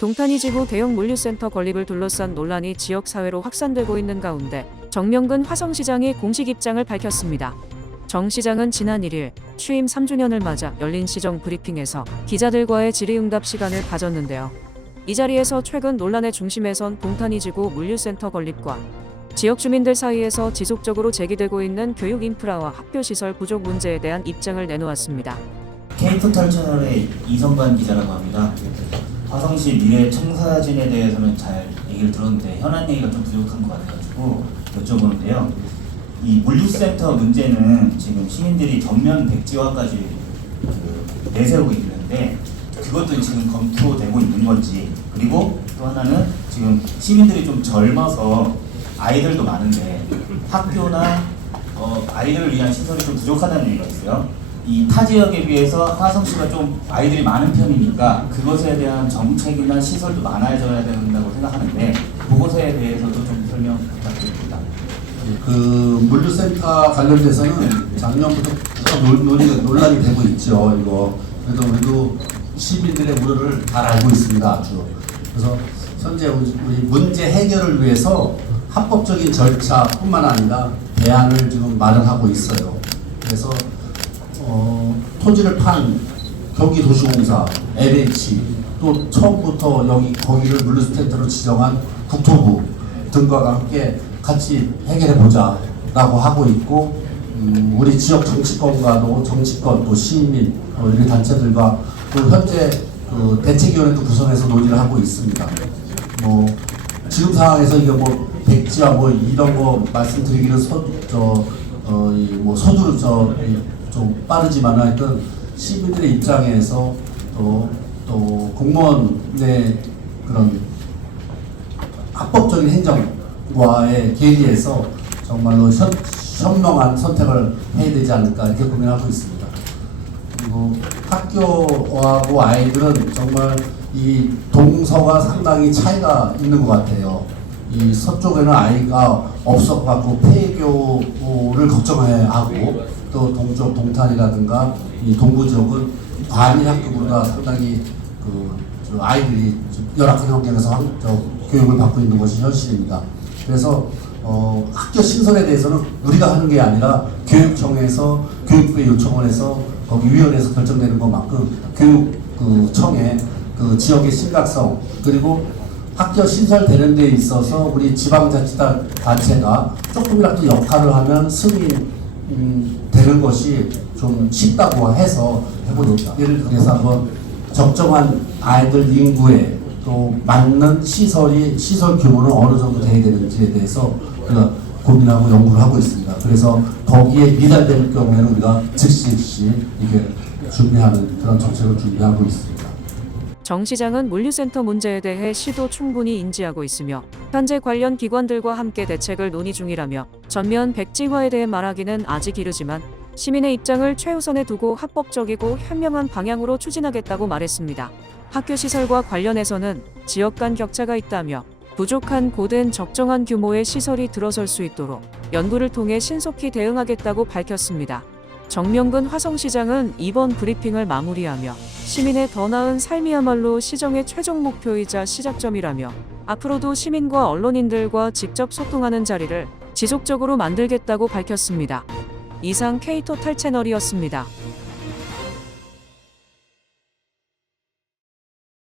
동탄이 지구 대형 물류센터 건립을 둘러싼 논란이 지역 사회로 확산되고 있는 가운데 정명근 화성시장이 공식 입장을 밝혔습니다. 정 시장은 지난 1일 취임 3주년을 맞아 열린 시정 브리핑에서 기자들과의 질의응답 시간을 가졌는데요. 이 자리에서 최근 논란의 중심에 선 동탄이지구 물류센터 건립과 지역 주민들 사이에서 지속적으로 제기되고 있는 교육 인프라와 학교 시설 부족 문제에 대한 입장을 내놓았습니다. K토탈 채널의 이성관 기자라고 합니다. 화성시 미래 청사진에 대해서는 잘 얘기를 들었는데 현안 얘기가 좀 부족한 것 같아가지고 여쭤보는데요. 이 물류센터 문제는 지금 시민들이 전면 백지화까지 그 내세우고 있는데 그것도 지금 검토되고 있는 건지 그리고 또 하나는 지금 시민들이 좀 젊어서 아이들도 많은데 학교나 어, 아이들을 위한 시설이 좀 부족하다는 얘기가 있어요. 이 타 지역에 비해서 화성시가 좀 아이들이 많은 편이니까 그것에 대한 정책이나 시설도 많아져야 된다고 생각하는데 그것에 대해서도 좀 설명 부탁드립니다. 그 물류센터 관련돼서는 작년부터 논, 논란이 되고 있죠. 이거 그래도 우리도 시민들의 우려를 잘 알고 있습니다. 아주 그래서 현재 우리 문제 해결을 위해서 합법적인 절차뿐만 아니라 대안을 지금 마련하고 있어요. 그래서 어, 토지를 판 경기도시공사, LH 또 처음부터 여기 거기를 물류센터로 지정한 국토부 등과 함께 같이 해결해 보자라고 하고 있고 음, 우리 지역 정치권과도 정치권 또 시민 어, 이런 단체들과 또 현재 그 대책위원회도 구성해서 논의를 하고 있습니다. 뭐 지금 상황에서 이게 뭐 백지와 뭐 이런 거 말씀드리기는 서 저어뭐 서두르 저 좀 빠르지만 하여튼 시민들의 입장에서 또 또 공무원의 그런 합법적인 행정과의 계리에서 정말로 현, 현명한 선택을 해야 되지 않을까 이렇게 고민하고 있습니다. 그리고 학교하고 아이들은 정말 이 동서가 상당히 차이가 있는 것 같아요. 이 서쪽에는 아이가 없어갖고 폐교를 걱정해야 하고 또 동쪽 동탄이라든가 이 동부 지역은 관일 학교보다 상당히 그저 아이들이 좀 열악한 환경에서 한- 저 교육을 받고 있는 것이 현실입니다. 그래서 어, 학교 신설에 대해서는 우리가 하는 게 아니라 교육청에서 교육부에 요청을 해서 거기 위원회에서 결정되는 것만큼 교육청의 그 지역의 심각성 그리고 학교 신설되는 데 있어서 우리 지방자치단체가 조금이라도 역할을 하면 승인 음, 되는 것이 좀 쉽다고 해서 해보니까 예를 들어서 한번 적정한 아이들 인구에 또 맞는 시설이 시설 규모는 어느 정도 돼야 되는지에 대해서 우리가 고민하고 연구를 하고 있습니다. 그래서 거기에 미달될 경우에는 우리가 즉시 즉시 이게 준비하는 그런 정책을 준비하고 있습니다. 정 시장은 물류센터 문제에 대해 시도 충분히 인지하고 있으며 현재 관련 기관들과 함께 대책을 논의 중이라며 전면 백지화에 대해 말하기는 아직 이르지만 시민의 입장을 최우선에 두고 합법적이고 현명한 방향으로 추진하겠다고 말했습니다. 학교 시설과 관련해서는 지역 간 격차가 있다며 부족한 고된 적정한 규모의 시설이 들어설 수 있도록 연구를 통해 신속히 대응하겠다고 밝혔습니다. 정명근 화성시장은 이번 브리핑을 마무리하며 시민의 더 나은 삶이야말로 시정의 최종 목표이자 시작점이라며 앞으로도 시민과 언론인들과 직접 소통하는 자리를 지속적으로 만들겠다고 밝혔습니다. 이상 K토탈 채널이었습니다.